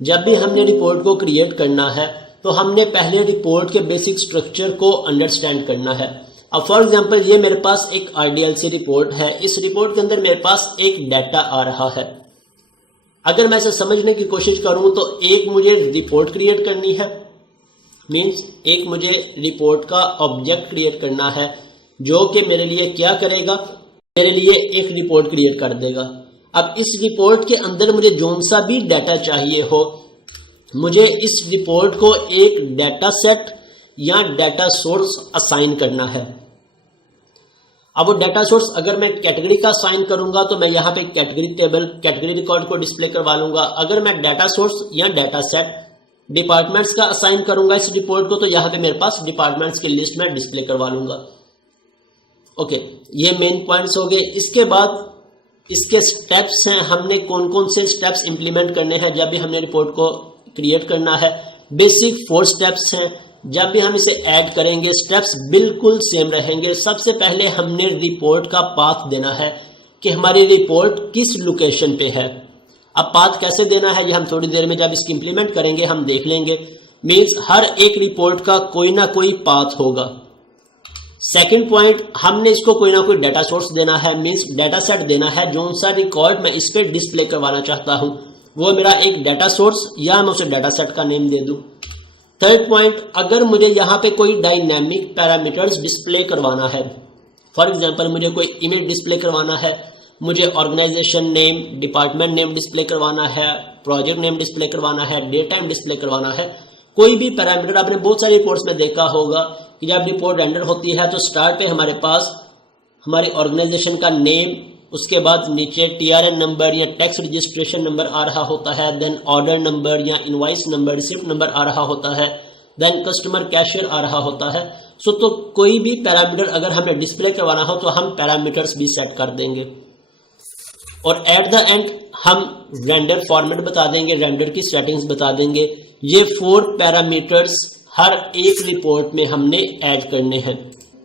जब भी हमने रिपोर्ट को क्रिएट करना है तो हमने पहले रिपोर्ट के बेसिक स्ट्रक्चर को अंडरस्टैंड करना है। अब फॉर एग्जांपल ये मेरे पास एक RDLC रिपोर्ट है। इस रिपोर्ट के अंदर मेरे पास एक डाटा आ रहा है। अगर मैं इसे समझने की कोशिश करूं तो एक मुझे रिपोर्ट क्रिएट करनी है, मीन्स एक मुझे रिपोर्ट का ऑब्जेक्ट क्रिएट करना है जो कि मेरे लिए क्या करेगा, मेरे लिए एक रिपोर्ट क्रिएट कर देगा। अब इस रिपोर्ट के अंदर मुझे जोन सा भी डाटा चाहिए हो, मुझे इस रिपोर्ट को एक डाटा सेट या डाटा सोर्स असाइन करना है। अब वो डाटा सोर्स अगर मैं कैटेगरी का असाइन करूंगा तो मैं यहाँ पे कैटेगरी टेबल, कैटेगरी रिकॉर्ड को डिस्प्ले करवा लूंगा। अगर मैं डाटा सोर्स या डाटा सेट डिपार्टमेंट्स का असाइन करूंगा इस रिपोर्ट को तो यहाँ पे मेरे पास डिपार्टमेंट्स की लिस्ट में डिस्प्ले करवा लूंगा। ओके, ये मेन पॉइंट्स हो गए। इसके बाद इसके स्टेप्स हैं, हमने कौन कौन से स्टेप्स इंप्लीमेंट करने हैं जब भी हमने रिपोर्ट को क्रिएट करना है। बेसिक 4 स्टेप्स हैं। जब भी हम इसे ऐड करेंगे स्टेप्स बिल्कुल सेम रहेंगे। सबसे पहले हमने रिपोर्ट का पाथ देना है कि हमारी रिपोर्ट किस लोकेशन पे है। अब पाथ कैसे देना है ये हम थोड़ी देर में जब इसकी इंप्लीमेंट करेंगे हम देख लेंगे। मीन्स हर एक रिपोर्ट का कोई ना कोई पाथ होगा। सेकंड पॉइंट, हमने इसको कोई ना कोई डाटा सोर्स देना है, मीन्स डाटा सेट देना है। जो सा रिकॉर्ड मैं इस पर डिस्प्ले करवाना चाहता हूं वो मेरा एक डाटा सोर्स या मैं उसे डाटा सेट का नेम दे दूं। थर्ड पॉइंट, अगर मुझे यहाँ पे कोई डायनेमिक पैरामीटर्स डिस्प्ले करवाना है, फॉर एग्जांपल मुझे कोई इमेज डिस्प्ले करवाना है, मुझे organization name, department name display करवाना है, प्रोजेक्ट नेम डिस्प्ले करवाना है, डेट टाइम डिस्प्ले करवाना है, कोई भी पैरामीटर। आपने बहुत सारी रिपोर्ट्स में देखा होगा कि जब रिपोर्ट रेंडर होती है तो स्टार्ट पे हमारे पास हमारी ऑर्गेनाइजेशन का नेम, उसके बाद नीचे TRN नंबर या टैक्स रजिस्ट्रेशन नंबर आ रहा होता है, देन ऑर्डर नंबर या इनवाइस नंबर, रिसिप्ट नंबर आ रहा होता है, देन कस्टमर कैशियर आ रहा होता है। सो तो कोई भी पैरामीटर अगर हमें डिस्प्ले करवाना हो तो हम पैरामीटर्स भी सेट कर देंगे और एट द एंड हम रेंडर फॉर्मेट बता देंगे, रेंडर की सेटिंग्स बता देंगे। ये 4 पैरामीटर्स हर एक रिपोर्ट में हमने ऐड करने हैं,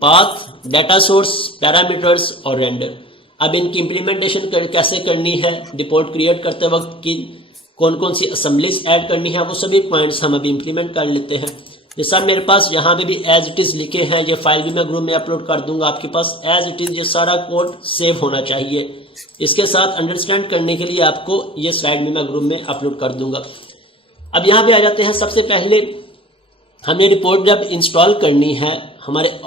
पाथ, डाटा सोर्स, पैरामीटर्स और रेंडर। अब इनकी इंप्लीमेंटेशन कैसे करनी है, रिपोर्ट क्रिएट करते वक्त की कौन कौन सी असेंबलीज ऐड करनी है, वो सभी पॉइंट्स हम अभी इंप्लीमेंट कर लेते हैं। जैसा मेरे पास यहाँ पे भी एज इट इज लिखे हैं, ये फाइल भी मैं ग्रुप में अपलोड कर दूंगा। आपके पास एज इट इज ये सारा कोड सेव होना चाहिए। इसके साथ अंडरस्टैंड करने के लिए आपको ये स्लाइड भी मैं ग्रुप में अपलोड कर दूंगा। अब यहाँ पे आ जाते हैं। सबसे पहले हमने रिपोर्ट जब इंस्टॉल करनी है हमारे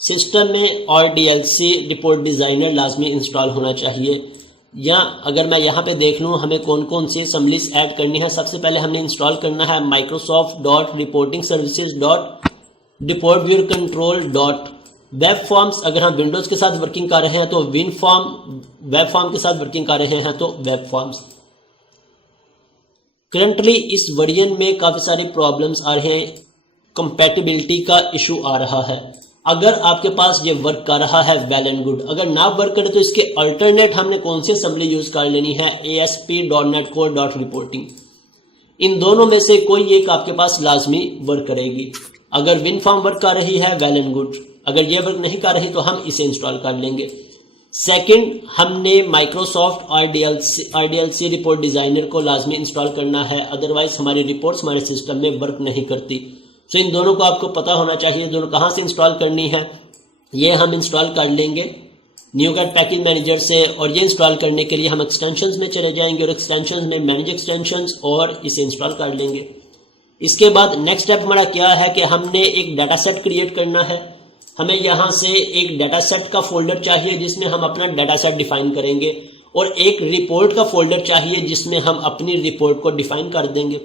सिस्टम में RDLC रिपोर्ट डिजाइनर लाजमी इंस्टॉल होना चाहिए। या अगर मैं यहाँ पे देख लूँ हमें कौन कौन सी असेंबलीज ऐड करनी है, सबसे पहले हमने इंस्टॉल करना है microsoft.reportingservices.deportviewcontrol.web फॉर्म्स। अगर हम विंडोज के साथ वर्किंग कर रहे हैं तो विन फॉर्म, वेब फॉर्म के साथ वर्किंग कर रहे हैं तो वेब फॉर्म्स। करंटली इस वर्जन में काफी सारी प्रॉब्लम्स आ रहे हैं, कंपैटिबिलिटी का इशू आ रहा है। अगर आपके पास ये वर्क कर रहा है वेल एंड गुड, अगर ना वर्क करे तो इसके अल्टरनेट हमने कौन सी असेंबली यूज कर लेनी है, ASP.NET Core.reporting। इन दोनों में से कोई एक आपके पास लाजमी वर्क करेगी। अगर विन फॉर्म वर्क कर रही है वेल एंड गुड, अगर ये वर्क नहीं कर रही तो हम इसे इंस्टॉल कर लेंगे। सेकंड, हमने माइक्रोसॉफ्ट RDLC रिपोर्ट डिजाइनर को लाजमी इंस्टॉल करना है, अदरवाइज हमारी रिपोर्ट्स हमारे सिस्टम में वर्क नहीं करती। तो इन दोनों को आपको पता होना चाहिए, दोनों कहाँ से इंस्टॉल करनी है। ये हम इंस्टॉल कर लेंगे न्यूगेट पैकेज मैनेजर से, और ये इंस्टॉल करने के लिए हम एक्सटेंशंस में चले जाएंगे और एक्सटेंशंस में मैनेज एक्सटेंशंस और इसे इंस्टॉल कर लेंगे। इसके बाद नेक्स्ट स्टेप हमारा क्या है कि हमने एक डाटा सेट क्रिएट करना है। हमें यहाँ से एक डाटा सेट का फोल्डर चाहिए जिसमें हम अपना डाटा सेट डिफाइन करेंगे, और एक रिपोर्ट का फोल्डर चाहिए जिसमें हम अपनी रिपोर्ट को डिफाइन कर देंगे।